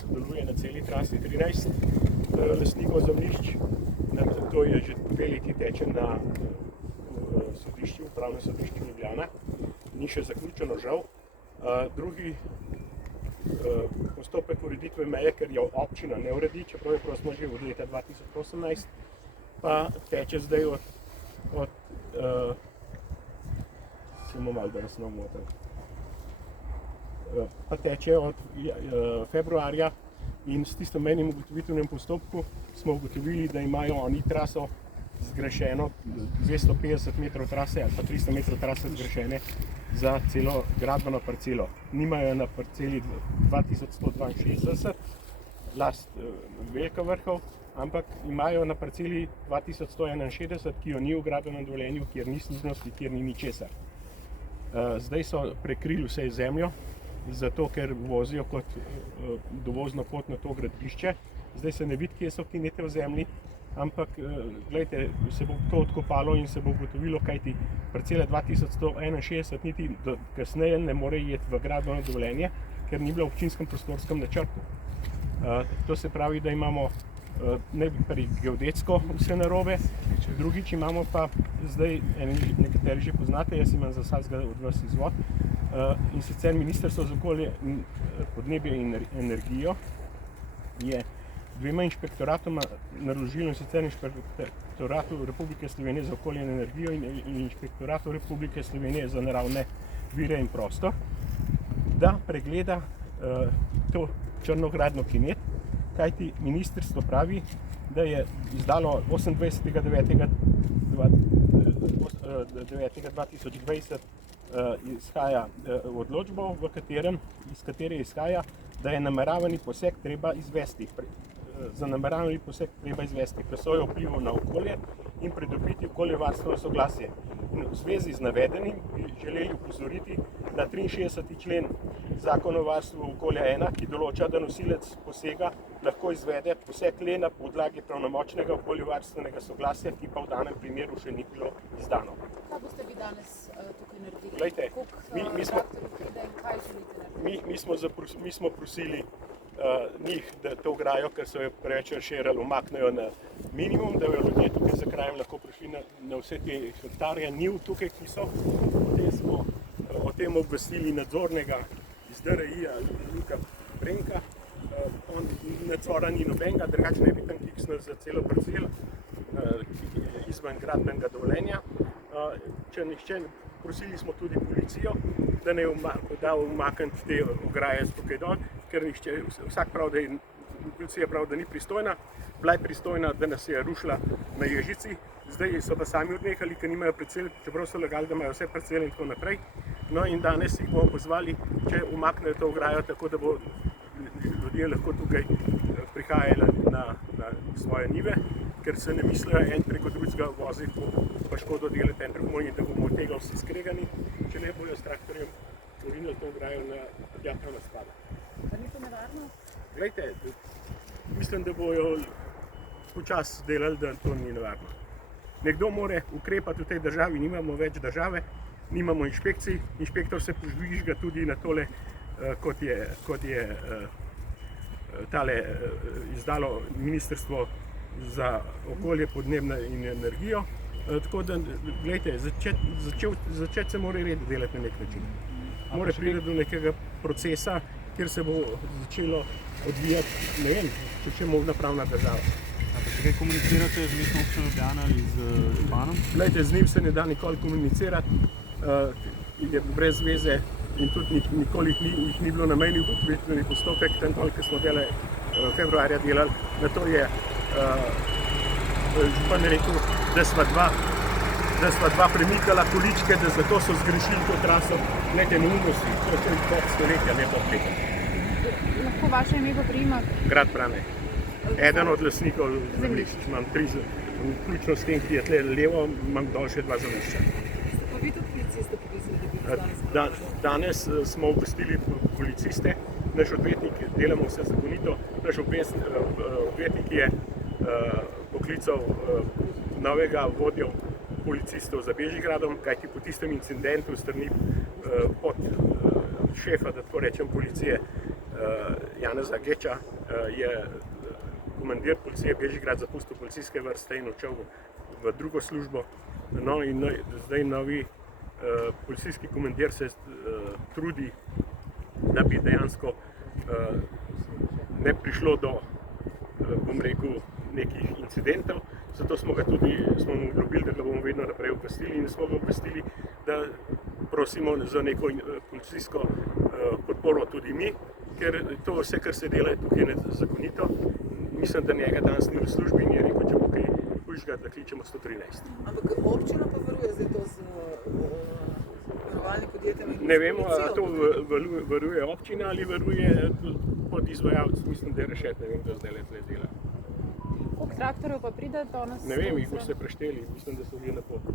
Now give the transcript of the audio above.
sodeluje na celi trasi 13 lastnikov zemljišč. To je že 2 leti teče na sodišču, upravnem sodišču Ljubljana. Ni še zaključeno, žal. Drugi postopek ureditve meje, ker jo občina ne uredi, čeprav je prosimo že od leta 2018, pa teče zdaj od samo malo, da nas ne omotam. Pa teče od februarja in s tistem enim ugotovitvenem postopku smo ugotovili, da imajo oni traso zgrešeno, 250 metrov trase ali pa 300 metrov trase zgrešene za celo gradbeno parcelo. Nimajo na parceli 2162 last Velika Vrhov, ampak imajo na parceli 2161, ki jo ni v gradbenem dovoljenju, kjer ni služnosti, kjer ni ničesar. Zdaj so prekrili vse zemljo, zato ker vozijo kot dovozno pot na to gradbišče. Zdaj se ne vidi, kje so kinete v zemlji, ampak gledajte, se bo to odkopalo in se bo ugotovilo, kajti parcela 2161 niti do kasneje ne more iti v gradbeno dovoljenje, ker ni bila v občinskem prostorskem načrtu. To se pravi, da imamo najprej geodetsko vse narobe, drugič imamo pa zdaj, nekateri že poznate, jaz imam za vsakega od vas izvod, in sicer Ministrstvo za okolje, podnebje in energijo je 2 inšpektoratoma naložilo, in sicer Inšpektoratu Republike Slovenije za okolje in energijo in Inšpektoratu Republike Slovenije za naravne vire in prostor, da pregleda to črnogradno kinet, kajti ministrstvo pravi, da je izdalo 28.9.2020 izhaja odločbo, iz katere izhaja, da je nameravani poseg treba izvesti. Za nameravani poseg treba izvesti presojo vplivov na okolje in pridobiti okoljevarstveno soglasje. In v zvezi z navedenim bi želeli upozoriti na 63. člen Zakona o varstvu okolja 1, ki določa, da nosilec posega lahko izvede poseg le na podlagi pravnomočnega okoljevarstvenega soglasja, ki pa v danem primeru še ni bilo izdano. Kaj boste vi danes tukaj naredili? Glejte, mi smo prosili njih, da to ograjo, ker so jo preveč razširili, umaknejo na minimum, da jo ljudje tukaj za krajem lahko prišli na vse te hektarje njiv tukaj, ki so. Potem smo o tem obvestili nadzornega iz DRI-ja, Luka Brenka. On nadzora ni nobenega, drugače ne bi tam kiksnili za celo parcelo izven gradbenega dovoljenja. Če nihče, prosili smo tudi policijo, da ne da umakniti te ograje tukaj dol, ker vsak pravi, da je policija pravi, da ni pristojna. Bila je pristojna, da nas je rušila na Ježici, zdaj so pa sami odnehali, ker nimajo parcel, čeprav so lagali, da imajo vse parcele in tako naprej. No in danes jih bomo pozvali, če umaknejo to ograjo, tako da bo ljudje lahko tukaj prihajali na svoje njive, ker se ne mislijo en preko drugega voziti, pa škodo delati en preko in da bomo od tega vsi skregani, če ne bojo s traktorjem porinili to ograjo na jatra na spada. Pa ni to nevarno? Glejte, mislim, da bojo počas delali, da to ni nevarno. Nekdo more ukrepati v tej državi, nimamo več države, nimamo inšpekcij, inšpektor se požvižga tudi na tole, kot je tale izdalo Ministrstvo za okolje, podnebje in energijo. Tako da, gledajte, začeti se mora red delati na nek način. Mora priti do nekega procesa, kjer se bo začelo odvijati, ne vem, če ćemo napravna država. A pa še kaj komunicirate z mestno občino Ljubljana ali z županom? Gledajte, z njim se ne da nikoli komunicirati, je brez veze in tudi nikoli jih ni bilo na mejni ugotovitveni postopek, tam koliko smo februarja delali, na to je župan rekel, da sva dva premikala količke, da zato so zgrešili to traso. Gledajte, neumnosti, to je pol stoletja, ne pol leta. Lahko vaše ime pa priimek? Grad Brane. Eden od lastnikov zemljišč, imam 3, vključno s tem, ki je tle levo, imam dol še 2 zemljišča. Pa vi tudi policiste povezali, da bi danes? Danes smo obvestili policiste, naš odvetnik, delamo vse zakonito, naš odvetnik je poklical novega vodjo policistov za Bežigradom, kajti po tistem incidentu strani pod šefa, da tako rečem, policije, Janeza Geča je komandir policije Bežigrad zapustil policijske vrste in odšel v drugo službo. No in zdaj novi policijski komandir se trudi, da bi dejansko ne prišlo do, bom rekel, nekih incidentov. Zato smo mu obljubili, da ga bomo vedno naprej obvestili in smo ga obvestili, da prosimo za neko policijsko podporo tudi mi, ker to vse, kar se dela, je tukaj nezakonito. Mislim, da njega danes ni v službi in je rekel, če bo kaj hujšega, da kličemo 113. Ampak občina pa varuje zdaj to z varovalnim podjetjem? Ne vemo, ali to varuje občina ali varuje podizvajalec. Mislim, da je Rešet, ne vem, kdo zdaj le dela. Koliko traktorjev pa pride danes? Ne vem, jih boste prešteli, mislim, da so bili na poti.